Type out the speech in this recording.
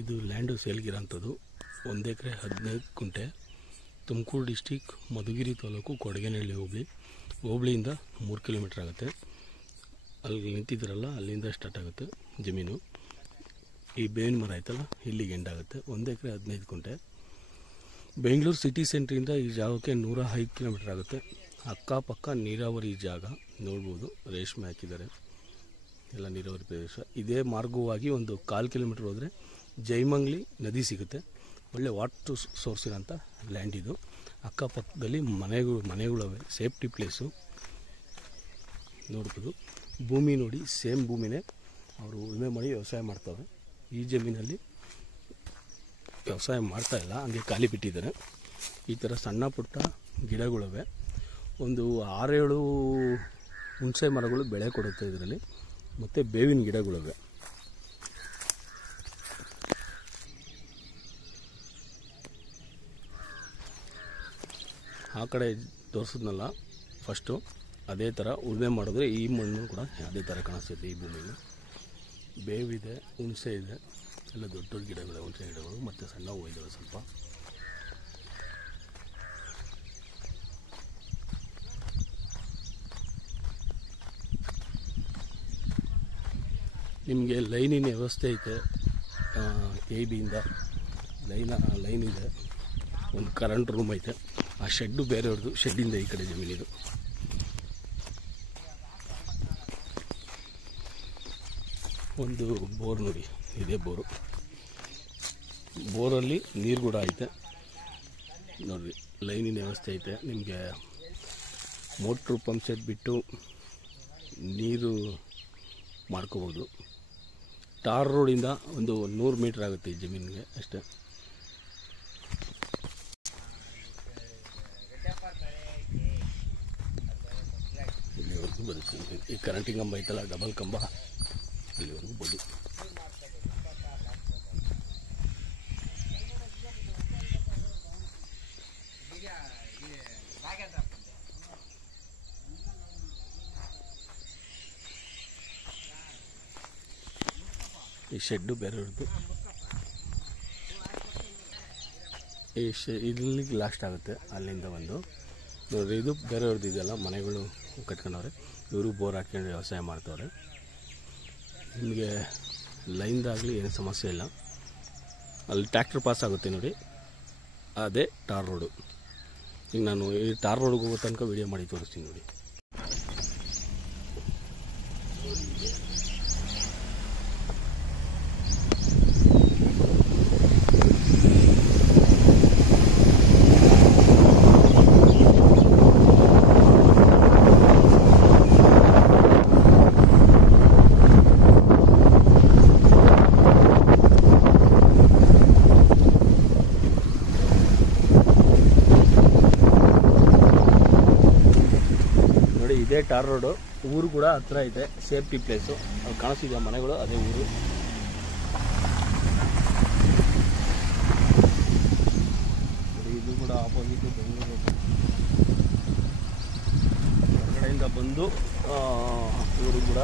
ಇದು ಲ್ಯಾಂಡು ಸೇಲ್ಗಿರೋಂಥದ್ದು 1 ಎಕರೆ 15 ಗುಂಟೆ, Tumakuru district, Madhugiri taluk, Kodagenahalli ಹೋಬಳಿಯಿಂದ 3 kilometre ಆಗುತ್ತೆ. ಅಲ್ಲಿ ನಿಂತಿದ್ದೀರಲ್ಲ ಅಲ್ಲಿಂದ ಸ್ಟಾರ್ಟ್ ಆಗುತ್ತೆ ಜಮೀನು. ಈ ಬೇವಿನ ಮರ ಆಯ್ತಲ್ಲ ಇಲ್ಲಿಗೆ ಎಂಡಾಗುತ್ತೆ. 1 ಎಕರೆ 15 ಗುಂಟೆ. ಬೆಂಗಳೂರು ಸಿಟಿ ಸೆಂಟ್ರಿಂದ ಈ ಜಾಗಕ್ಕೆ 105 ಕಿಲೋಮೀಟ್ರ್ ಆಗುತ್ತೆ. ಅಕ್ಕಪಕ್ಕ ನೀರಾವರಿ ಜಾಗ ನೋಡ್ಬೋದು, ರೇಷ್ಮೆ ಹಾಕಿದ್ದಾರೆ, ಎಲ್ಲ ನೀರಾವರಿ ಪ್ರದೇಶ. ಇದೇ ಮಾರ್ಗವಾಗಿ ಒಂದು 1/4 ಕಿಲೋಮೀಟ್ರ್ ಹೋದರೆ ಜೈಮಂಗ್ಲಿ ನದಿ ಸಿಗುತ್ತೆ. ಒಳ್ಳೆ ವಾಟರ್ ಸೋರ್ಸ್ ಇರೋಂಥ ಲ್ಯಾಂಡ್ ಇದು. ಅಕ್ಕಪಕ್ಕದಲ್ಲಿ ಮನೆಗಳವೆ, ಸೇಫ್ಟಿ ಪ್ಲೇಸು ನೋಡ್ಬೋದು. ಭೂಮಿ ನೋಡಿ ಸೇಮ್ ಭೂಮಿನೇ, ಅವರು ಉಳುಮೆ ಮಾಡಿ ವ್ಯವಸಾಯ ಮಾಡ್ತವೆ. ಈ ಜಮೀನಲ್ಲಿ ವ್ಯವಸಾಯ ಮಾಡ್ತಾಯಿಲ್ಲ, ಹಂಗೆ ಖಾಲಿ ಬಿಟ್ಟಿದ್ದಾರೆ. ಈ ಥರ ಸಣ್ಣ ಪುಟ್ಟ ಗಿಡಗಳವೆ. ಒಂದು 6-7 ಹುಣಸೆ ಮರಗಳು ಬೆಳೆ ಕೊಡುತ್ತೆ ಇದರಲ್ಲಿ, ಮತ್ತು ಬೇವಿನ ಗಿಡಗಳವೆ. ಆ ಕಡೆ ತೋರಿಸಿದ್ನಲ್ಲ ಫಸ್ಟು, ಅದೇ ಥರ ಉಳುಮೆ ಮಾಡಿದ್ರೆ ಈ ಮಣ್ಣು ಕೂಡ ಅದೇ ಥರ ಕಾಣಿಸ್ತೈತೆ. ಈ ಭೂಮಿಗೆ ಬೇವಿದೆ, ಹುಣಸೆ ಇದೆ, ಎಲ್ಲ ದೊಡ್ಡ ದೊಡ್ಡ ಗಿಡಗಳು, ಹುಣಸೆ ಗಿಡಗಳು, ಮತ್ತು ಸಣ್ಣ ಹೂವು ಇದ್ದಾವೆ ಸ್ವಲ್ಪ. ನಿಮಗೆ ಲೈನಿನ ವ್ಯವಸ್ಥೆ ಐತೆ, KBಯಿಂದ ಲೈನ್ ಇದೆ. ಒಂದು ಕರೆಂಟ್ ರೂಮ್ ಐತೆ. ಆ ಶೆಡ್ಡು ಬೇರೆಯವ್ರದ್ದು, ಶೆಡ್ಡಿಂದ ಈ ಕಡೆ ಜಮೀನಿದು. ಒಂದು ಬೋರ್ ನೋಡಿ, ಇದೇ ಬೋರಲ್ಲಿ ನೀರು ಕೂಡ ಐತೆ ನೋಡಿರಿ. ಲೈನಿನ ವ್ಯವಸ್ಥೆ ಐತೆ. ನಿಮಗೆ ಮೋಟ್ರು ಪಂಪ್ ಸೆಟ್ ಬಿಟ್ಟು ನೀರು ಮಾಡ್ಕೋಬೋದು. ಟಾರ್ ರೋಡಿಂದ ಒಂದು 100 ಮೀಟ್ರ್ ಆಗುತ್ತೆ ಈ ಜಮೀನಿಗೆ ಅಷ್ಟೇ. ಇಲ್ಲಿವರೆಗೂ ಬರುತ್ತೆ. ಈ ಕರೆಂಟಿನ ಕಂಬ ಐತಲ್ಲ, ಡಬಲ್ ಕಂಬ, ಇಲ್ಲಿವರೆಗೂ ಬದು. ಈ ಶೆಡ್ಡು ಬೇರೆಯವ್ರದ್ದು. ಇಲ್ಲಿಗೆ ಲಾಸ್ಟ್ ಆಗುತ್ತೆ, ಅಲ್ಲಿಂದ ಒಂದು ನೋಡಿರಿ. ಇದು ಬೇರೆಯವ್ರದ್ದು ಇದೆಲ್ಲ, ಮನೆಗಳು ಕಟ್ಕೊಂಡವ್ರೆ. ಇವರು ಬೋರ್ ಹಾಕ್ಕೊಂಡು ವ್ಯವಸಾಯ ಮಾಡ್ತವ್ರೆ. ನಿಮಗೆ ಲೈನ್ದಾಗಲಿ ಏನು ಸಮಸ್ಯೆ ಇಲ್ಲ. ಅಲ್ಲಿ ಟ್ರ್ಯಾಕ್ಟರ್ ಪಾಸ್ ಆಗುತ್ತೆ ನೋಡಿ, ಅದೇ ಟಾರ್ ರೋಡು. ಈಗ ನಾನು ಈ ಟಾರ್ ರೋಡ್ಗೆ ಹೋಗೋ ತನಕ ವೀಡಿಯೋ ಮಾಡಿ ತೋರಿಸ್ತೀನಿ ನೋಡಿ. ಇದೇ ಟಾರ್ ರೋಡು. ಊರು ಕೂಡ ಹತ್ರ ಇದೆ, ಸೇಫ್ಟಿ ಪ್ಲೇಸು. ಅಲ್ಲಿ ಕಾಣಿಸ್ತಿದೆ ಮನೆಗಳು, ಅದೇ ಊರು. ಇದು ಕೂಡ ಆಪೋಸಿಟ್ ಬೆಂಗಳೂರು ಹೊರಗಡೆಯಿಂದ ಬಂದು ಊರು ಕೂಡ